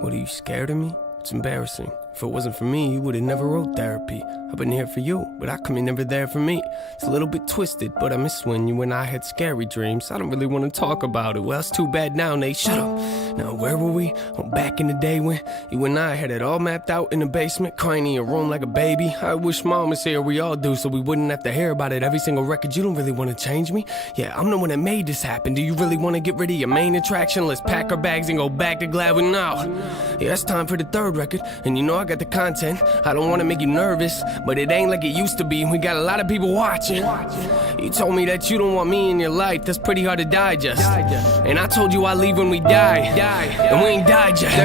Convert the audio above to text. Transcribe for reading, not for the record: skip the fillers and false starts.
What, are you scared of me? It's embarrassing. If it wasn't for me, you would've never wrote therapy. I've been here for you, but how come you're never there for me? It's a little bit twisted, but I miss when you and I had scary dreams. I don't really want to talk about it. Well, it's too bad now, Nate. Shut up. Now, where were we? Oh, back in the day when you and I had it all mapped out in the basement, crying in your room like a baby. I wish mom was here, we all do, so we wouldn't have to hear about it every single record. You don't really want to change me? Yeah, I'm the one that made this happen. Do you really want to get rid of your main attraction? Let's pack our bags and go back to Gladwin now. Yeah, it's time for the third record, and you know I got the content. I don't want to make you nervous, but it ain't like it used to be. We got a lot of people watching. You told me that you don't want me in your life. That's pretty hard to digest. And I told you I'd leave when we die, and we ain't died yet.